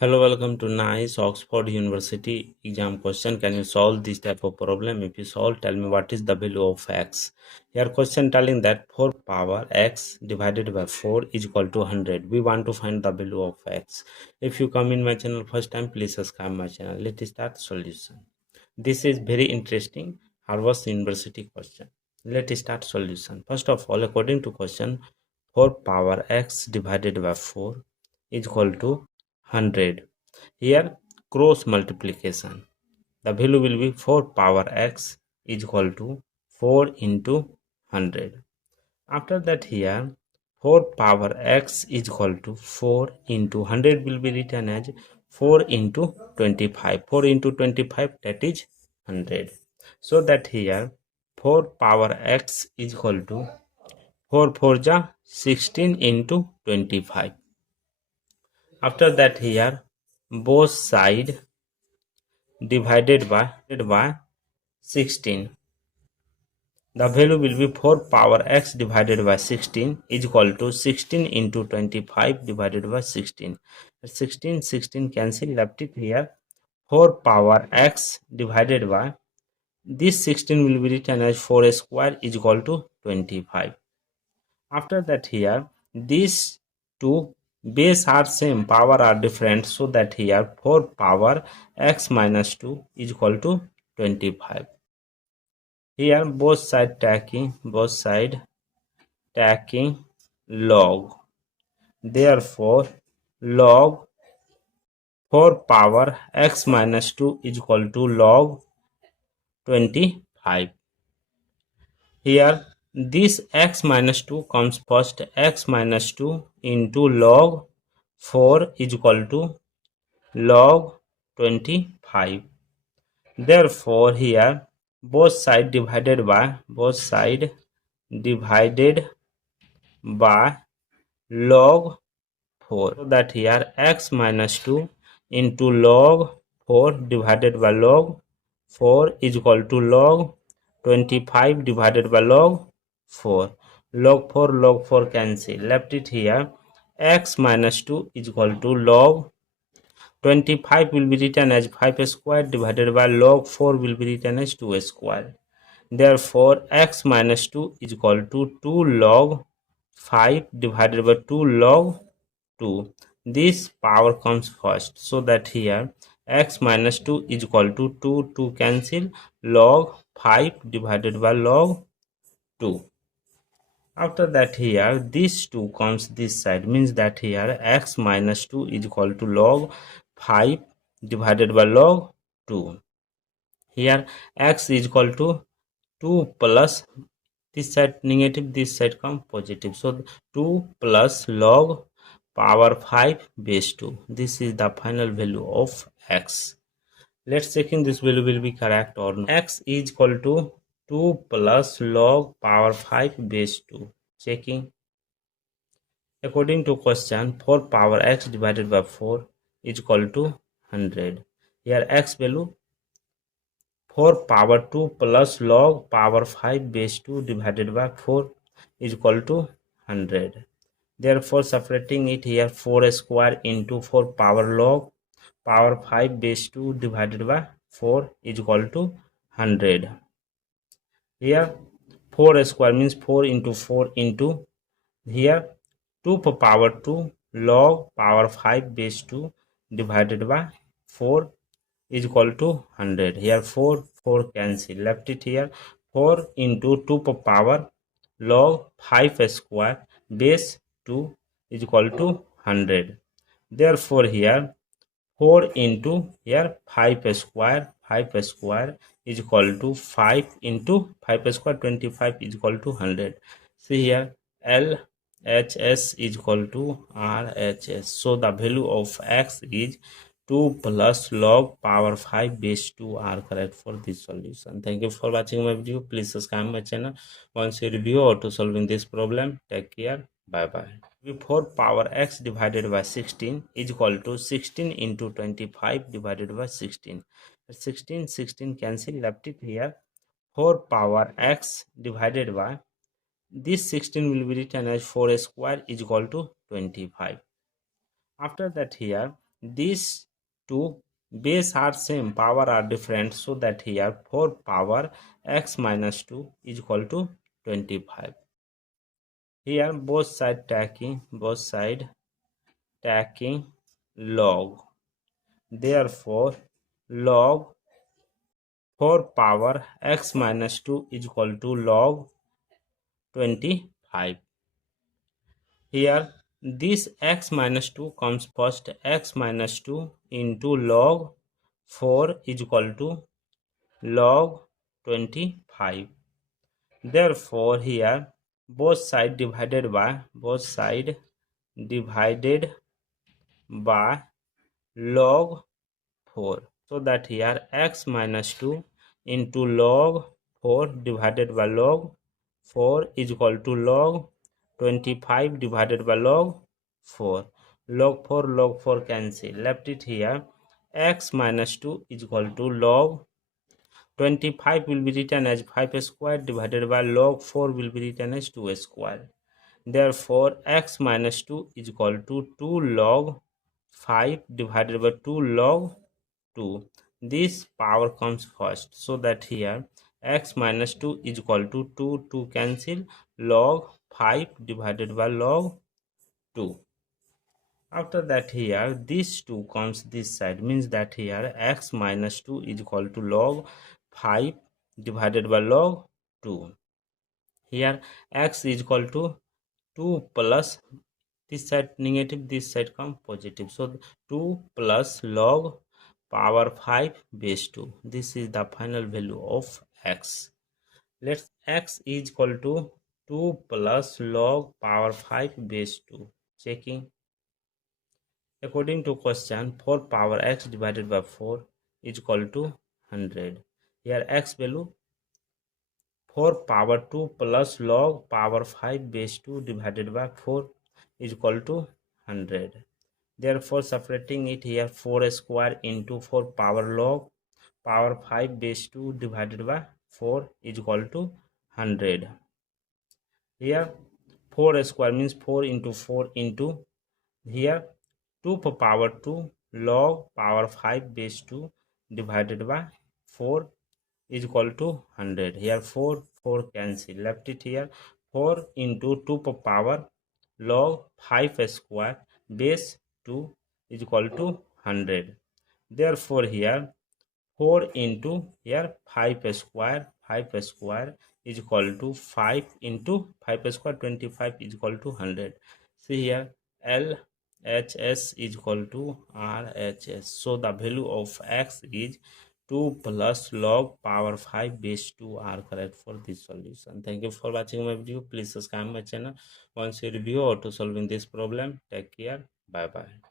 Hello, welcome to NICE Oxford University exam question. Can you solve this type of problem? If you solve, tell me what is the value of x. Here question telling that 4 power x divided by 4 is equal to 100. We want to find the value of x. If you come in my channel first time, please subscribe my channel. Let's start solution. This is very interesting Harvard University question. Let's start solution. First of all, according to question, 4 power x divided by 4 is equal to 100. Here cross multiplication. The value will be 4 power x is equal to 4 into 100. After that here 4 power x is equal to 4 into 100 will be written as 4 into 25. 4 into 25, that is 100. So that here 4 power x is equal to 4 4 ja 16 into 25. After that here both side divided by 16. The value will be 4 power x divided by 16 is equal to 16 into 25 divided by 16. 16 cancel, left it here. 4 power x divided by this 16 will be written as 4 square is equal to 25. After that here these two base are same, power are different, so that here 4 power x minus 2 is equal to 25. Here both side taking log. Therefore log 4 power x minus 2 is equal to log 25. Here this x minus 2 comes first. X minus 2 into log 4 is equal to log 25. Therefore here both side divided by log 4, so that here x minus 2 into log 4 divided by log 4 is equal to log 25 divided by log 4. Log 4 cancel, left it here. X minus 2 is equal to log 25 will be written as 5 square divided by log 4 will be written as 2 square. Therefore x minus 2 is equal to 2 log 5 divided by 2 log 2. This power comes first, so that here x minus 2 is equal to 2 cancel, log 5 divided by log 2. After that here this 2 comes this side, means that here x minus 2 is equal to log 5 divided by log 2. Here x is equal to 2 plus this side negative, this side come positive, so 2 plus log power 5 base 2. This is the final value of x. Let's check in this value will be correct or not. X is equal to 2 plus log power 5 base 2. Checking. According to question, 4 power x divided by 4 is equal to 100. Here x value 4 power 2 plus log power 5 base 2 divided by 4 is equal to 100. Therefore separating it here, 4 square into 4 power log power 5 base 2 divided by 4 is equal to 100. Here 4 square means 4 into 4 into here 2 power 2 log power 5 base 2 divided by 4 is equal to 100. Here 4 cancel, left it here. 4 into 2 power log 5 square base 2 is equal to 100. Therefore here 4 into here 5 square is equal to 5 into 5 square 25 is equal to 100. See here LHS is equal to RHS. So the value of x is 2 plus log power 5 base 2 are correct for this solution. Thank you for watching my video. Please subscribe my channel. Once you review how to solving this problem, take care. Bye bye. 4 power x divided by 16 is equal to 16 into 25 divided by 16. 16 cancel, left it here. 4 power x divided by this 16 will be written as 4 square is equal to 25. After that here these two base are same, power are different, so that here 4 power x minus 2 is equal to 25. Here both side taking log. Therefore log 4 power x minus 2 is equal to log 25. Here this x minus 2 comes first. X minus 2 into log 4 is equal to log 25. Therefore here both side divided by log 4, so that here x minus 2 into log 4 divided by log 4 is equal to log 25 divided by log 4. Log 4 cancel, left it here. X minus 2 is equal to log 25 will be written as 5 square divided by log 4 will be written as 2 square. Therefore x minus 2 is equal to 2 log 5 divided by 2 log 2. This power comes first, so that here x minus 2 is equal to 2 cancel, log 5 divided by log 2. After that here this 2 comes this side, means that here x minus 2 is equal to log 5 divided by log 2. Here x is equal to 2 plus this side negative, this side come positive, so 2 plus log power 5 base 2. This is the final value of x. Let's x is equal to 2 plus log power 5 base 2. Checking. According to question, 4 power x divided by 4 is equal to 100. Here x value 4 power 2 plus log power 5 base 2 divided by 4 is equal to 100. Therefore separating it here, 4 square into 4 power log power 5 base 2 divided by 4 is equal to 100. Here 4 square means 4 into 4 into here 2 power 2 log power 5 base 2 divided by 4 is equal to 100. Here 4 cancel, left it here. 4 into 2 power log 5 square base 2 is equal to 100. Therefore here 4 into here 5 square is equal to 5 into 5 square 25 is equal to 100. See here LHS is equal to RHS. So the value of x is 2 plus log power 5 base 2 are correct for this solution. Thank you for watching my video. Please subscribe my channel once you review how to solving this problem. Take care. Bye bye.